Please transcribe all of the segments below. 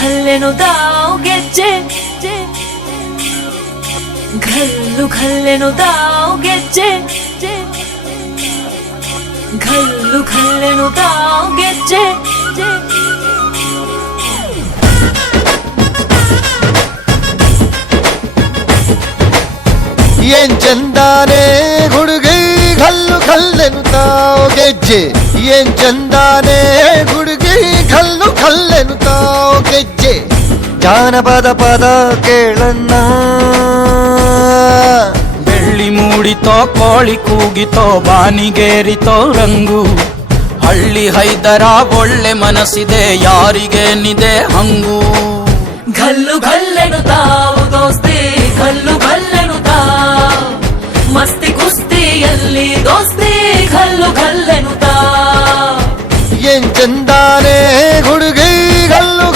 ಖಲ್ಲೆನು ತಾವು ಗೆಜ್ಜೆ ಖಲ್ಲೆನು ತಾವು ಗೆಜ್ಜೆ ಖಲ್ಲೆನು ತಾವು ಗೆಜ್ಜೆ ಏನ್ ಚಂದಾನೆ ಹುಡುಗಿ ಖಲ್ಲೆನು ತಾವು ಗೆಜ್ಜೆ ಏನ್ ಚಂದಾನೆ ಹುಡುಗಿ ಖಲ್ಲೆನು ತಾವು ಗೆಜ್ಜೆ ಜಾನಪದ ಪದ ಕೇಳಣ್ಣ ಬೆಳ್ಳಿ ಮೂಡಿತೋ ಕೋಳಿ ಕೂಗಿತೋ ಬಾನಿಗೇರಿತೋ ರಂಗು ಹಳ್ಳಿ ಹೈದರ ಒಳ್ಳೆ ಮನಸ್ಸಿದೆ ಯಾರಿಗೇನಿದೆ ಹಂಗು ಖಲ್ಲೆನು ತಾವು ದೋಸ್ತಿ ಖಲ್ಲೆನು ತಾವು ಮಸ್ತಿ ಕುಸ್ತಿಯಲ್ಲಿ ದೋಸ್ತಿ ಖಲ್ಲೆನು ತಾವು ಏನ್ ಚಂದಾನೆ ಹುಡುಗಿ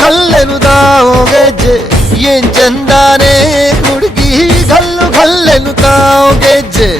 ಖಲ್ಲೆನು ತಾವು ಗೆಜ್ಜೆ ಏನ್ ಚಂದಾನೆ ಹುಡುಗಿ ಖಲ್ಲೆನು ತಾವು ಗೆಜ್ಜೆ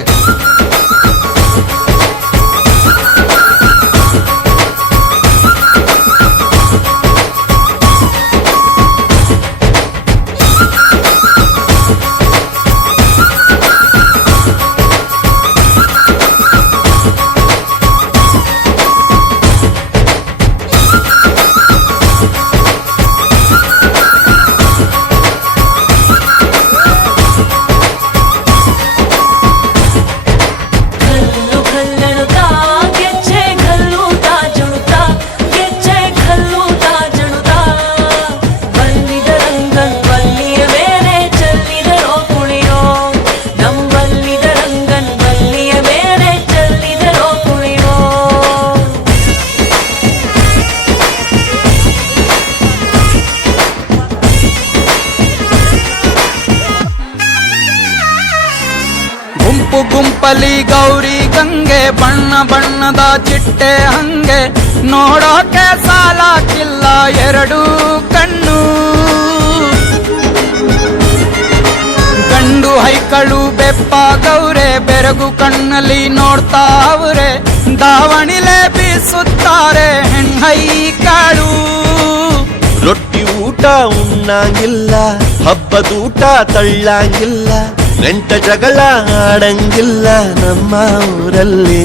ಗುಂಪಲಿ ಗೌರಿ ಗಂಗೆ ಬಣ್ಣ ಬಣ್ಣದ ಚಿಟ್ಟೆ ಹಂಗೆ ನೋಡೋಕೆ ಸಾಲಾಕಿಲ್ಲ ಎರಡು ಕಣ್ಣು ಗಂಡು ಹೈಕಳು ಬೆಪ್ಪ ಗೌರೆ ಬೆರಗು ಕಣ್ಣಲ್ಲಿ ನೋಡ್ತಾವ್ರೆ ದಾವಣಿಲೆ ಬೀಸುತ್ತಾರೆ ಹೆಣ್ಣೈಕಾಳು ರೊಟ್ಟಿ ಊಟ ಉಣ್ಣಂಗಿಲ್ಲ ಹಬ್ಬದೂಟ ತಳ್ಳಂಗಿಲ್ಲ ನೆಂಟ ಜಗಳ ಆಡಂಗಿಲ್ಲ ನಮ್ಮ ಊರಲ್ಲಿ